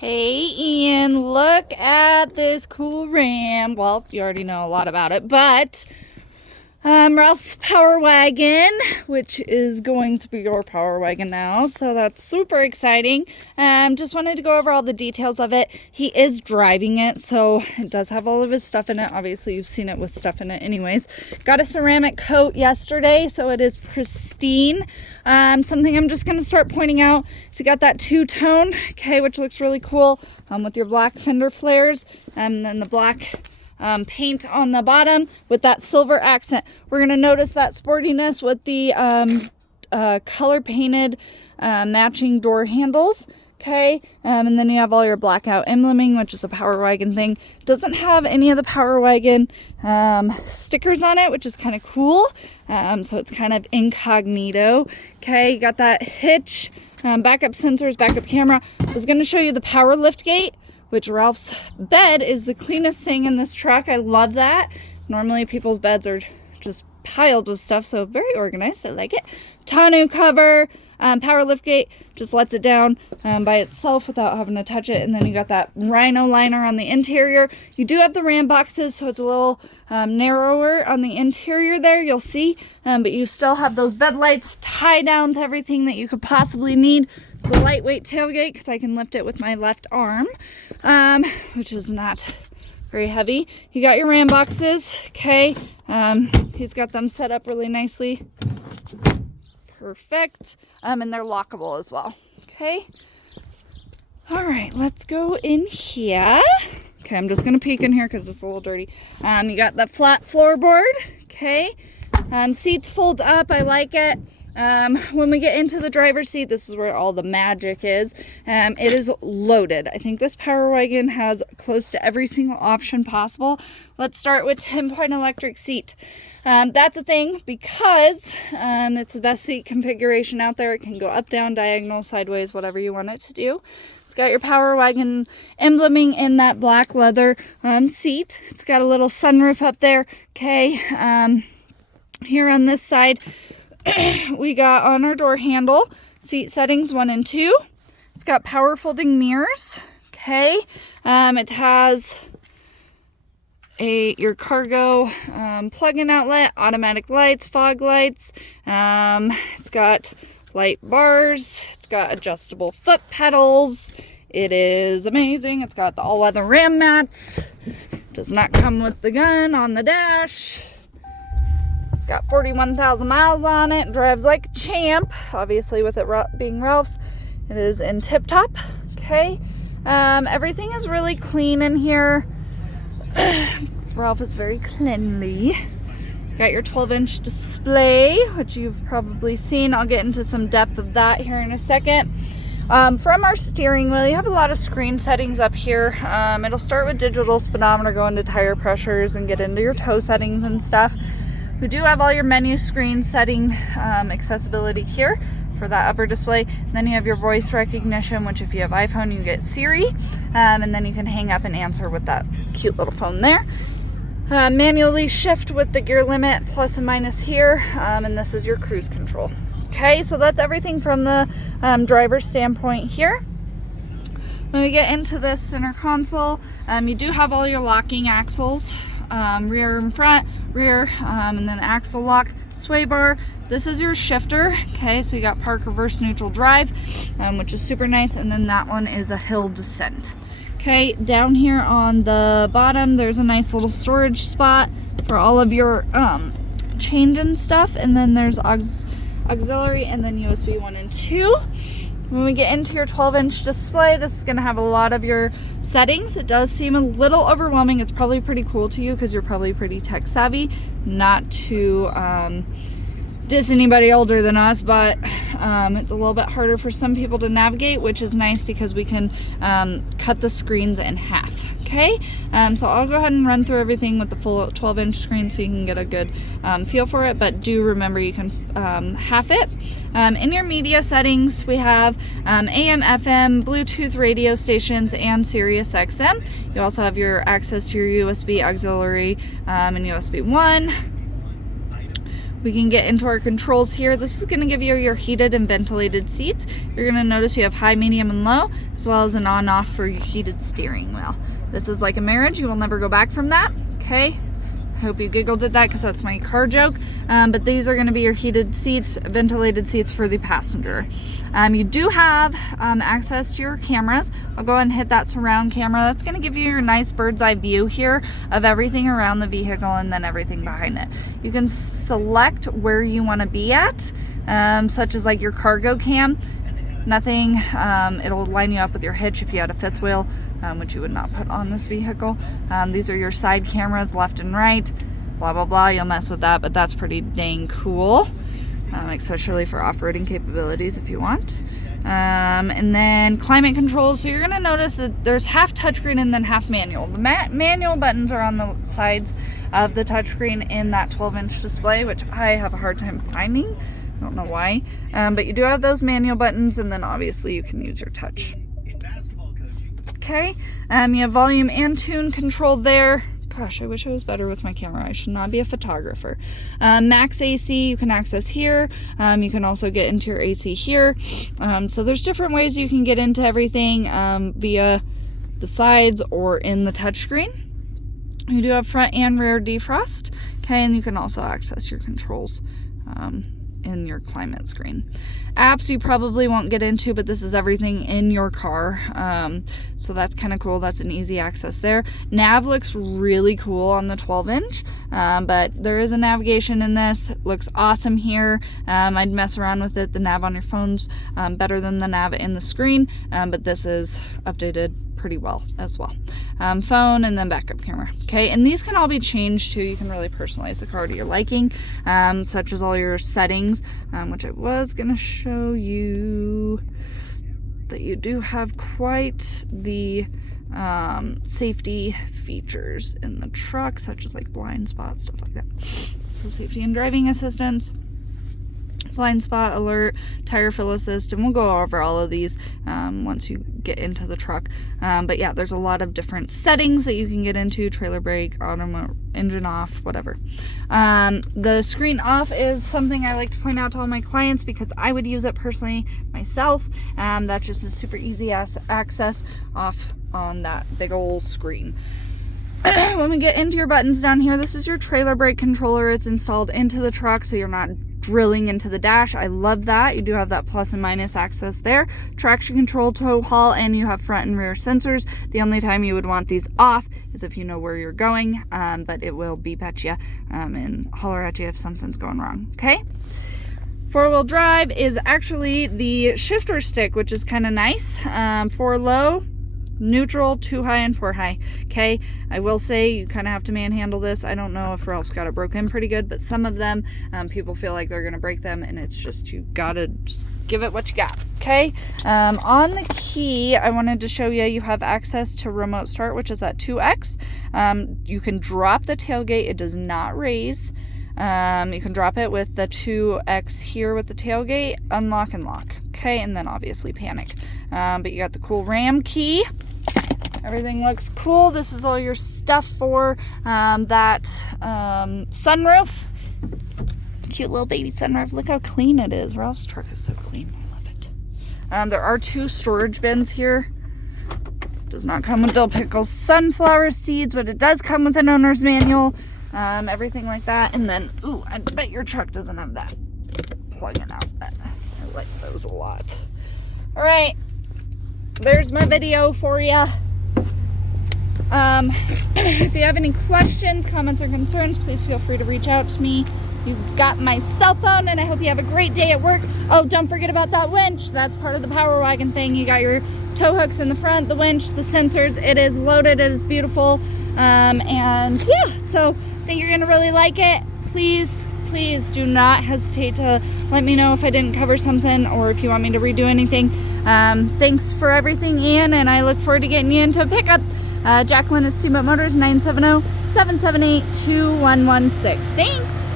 Hey Ian, look at this cool Ram. Well, you already know a lot about it, but Ralph's Power Wagon, which is going to be your Power Wagon now, so that's super exciting. Just wanted to go over all the details of it. He is driving it, so it does have all of his stuff in it. Obviously, you've seen it with stuff in it anyways. Got a ceramic coat yesterday, so it is pristine. Something I'm just going to start pointing out is you got that two-tone, okay, which looks really cool with your black fender flares, and then the black paint on the bottom with that silver accent. We're going to notice that sportiness with the color painted matching door handles. Okay, and then you have all your blackout emblemating, which is a Power Wagon thing. Doesn't have any of the Power Wagon stickers on it, which is kind of cool. So it's kind of incognito. Okay, you got that hitch, backup sensors, backup camera. I was going to show you the power lift gate, which Ralph's bed is the cleanest thing in this truck. I love that. Normally people's beds are just piled with stuff, so very organized. I like it. Tonneau cover, power lift gate, just lets it down by itself without having to touch it. And then you got that Rhino liner on the interior. You do have the Ram boxes, so it's a little narrower on the interior there, you'll see. But you still have those bed lights, tie downs, everything that you could possibly need. It's a lightweight tailgate because I can lift it with my left arm, which is not very heavy. You got your Ram boxes, okay. He's got them set up really nicely. Perfect. And they're lockable as well. Okay. All right, let's go in here. Okay, I'm just gonna peek in here because it's a little dirty. You got the flat floorboard. Okay. Seats fold up. I like it. When we get into the driver's seat, this is where all the magic is. It is loaded. I think this Power Wagon has close to every single option possible. Let's start with 10-point electric seat. That's a thing because it's the best seat configuration out there. It can go up, down, diagonal, sideways, whatever you want it to do. It's got your Power Wagon embleming in that black leather seat. It's got a little sunroof up there. Okay, here on this side, we got on our door handle, seat settings 1 and 2. It's got power folding mirrors. Okay. It has your cargo plug-in outlet, automatic lights, fog lights. It's got light bars. It's got adjustable foot pedals. It is amazing. It's got the all-weather Ram mats. Does not come with the gun on the dash. It's got 41,000 miles on it. Drives like a champ. Obviously, with it being Ralph's, it is in tip-top. Okay. Everything is really clean in here. Ralph is very cleanly. Got your 12-inch display, which you've probably seen. I'll get into some depth of that here in a second. From our steering wheel, you have a lot of screen settings up here. It'll start with digital speedometer, go into tire pressures, and get into your tow settings and stuff. We do have all your menu screen setting accessibility here for that upper display. And then you have your voice recognition, which if you have iPhone, you get Siri. And then you can hang up and answer with that cute little phone there. Manually shift with the gear limit, plus and minus here. And this is your cruise control. Okay, so that's everything from the driver's standpoint here. When we get into this center console, you do have all your locking axles. Rear and front, rear, and then axle lock, sway bar. This is your shifter. Okay, so you got park, reverse, neutral, drive, which is super nice. And then that one is a hill descent. Okay, down here on the bottom, there's a nice little storage spot for all of your change and stuff. And then there's auxiliary and then USB 1 and 2. When we get into your 12-inch display, this is going to have a lot of your settings. It does seem a little overwhelming. It's probably pretty cool to you because you're probably pretty tech savvy. Not to diss anybody older than us, but it's a little bit harder for some people to navigate, which is nice because we can cut the screens in half. Okay, so I'll go ahead and run through everything with the full 12-inch screen so you can get a good feel for it, but do remember you can half it. In your media settings, we have AM, FM, Bluetooth radio stations, and Sirius XM. You also have your access to your USB auxiliary and USB 1. we can get into our controls here. This is going to give you your heated and ventilated seats. You're going to notice you have high, medium, and low, as well as an on-off for your heated steering wheel. This is like a marriage. You will never go back from that, okay? I hope you giggled at that because that's my car joke. But these are going to be your heated seats, ventilated seats for the passenger. You do have access to your cameras. I'll go ahead and hit that surround camera. That's going to give you your nice bird's eye view here of everything around the vehicle and then everything behind it. You can select where you want to be at, such as like your cargo cam. Nothing, it'll line you up with your hitch if you had a fifth wheel, which you would not put on this vehicle. These are your side cameras, left and right, blah, blah, blah. You'll mess with that, but that's pretty dang cool, especially for off-roading capabilities if you want. And then climate control. So you're going to notice that there's half touchscreen and then half manual. The manual buttons are on the sides of the touchscreen in that 12-inch display, which I have a hard time finding. I don't know why. But you do have those manual buttons, and then obviously you can use your touch. Okay, you have volume and tune control there. Gosh, I wish I was better with my camera. I should not be a photographer. Max AC you can access here. You can also get into your AC here. So there's different ways you can get into everything via the sides or in the touchscreen. You do have front and rear defrost. Okay, and you can also access your controls in your climate screen. Apps you probably won't get into, but this is everything in your car, so that's kind of cool. That's an easy access there. Nav looks really cool on the 12-inch, but there is a navigation in this. It looks awesome here. I'd mess around with it. The nav on your phone's better than the nav in the screen, but this is updated pretty well as well. Phone and then backup camera. Okay, and these can all be changed too. You can really personalize the car to your liking, such as all your settings, which I was gonna show you that you do have quite the safety features in the truck, such as like blind spot, stuff like that. So safety and driving assistance, blind spot alert, tire fill assist, and we'll go over all of these once you get into the truck. But yeah, there's a lot of different settings that you can get into: trailer brake, auto, engine off, whatever. The screen off is something I like to point out to all my clients because I would use it personally myself. That's just a super easy access off on that big old screen. When we get into your buttons down here, this is your trailer brake controller. It's installed into the truck, so you're not drilling into the dash. I love that. You do have that plus and minus access there. Traction control, tow haul, and you have front and rear sensors. The only time you would want these off is if you know where you're going, but it will beep at you and holler at you if something's going wrong. Okay? Four-wheel drive is actually the shifter stick, which is kind of nice. 4 low, neutral, 2 high, and 4 high. Okay, I will say you kind of have to manhandle this. I don't know if Ralph's got it broken pretty good, but some of them people feel like they're gonna break them, and it's just, you gotta just give it what you got. Okay, on the key, I wanted to show you, you have access to remote start, which is at 2x. You can drop the tailgate. It does not raise. You can drop it with the 2x here with the tailgate, unlock and lock. Okay, and then obviously panic. But you got the cool RAM key. Everything looks cool. This is all your stuff for that sunroof. Cute little baby sunroof. Look how clean it is. Ralph's truck is so clean. I love it. There are 2 storage bins here. Does not come with dill pickles, sunflower seeds, but it does come with an owner's manual. Everything like that. And then, ooh, I bet your truck doesn't have that plug-in outlet. I like those a lot. All right, there's my video for you. If you have any questions, comments, or concerns, please feel free to reach out to me. You've got my cell phone, and I hope you have a great day at work. Oh, don't forget about that winch. That's part of the Power Wagon thing. You got your tow hooks in the front, the winch, the sensors. It is loaded. It is beautiful. And yeah, so I think you're going to really like it. Please do not hesitate to let me know if I didn't cover something or if you want me to redo anything. Thanks for everything, Ian, and I look forward to getting you into a pickup. Jacqueline is Steamboat Motors, 970-778-2116. Thanks.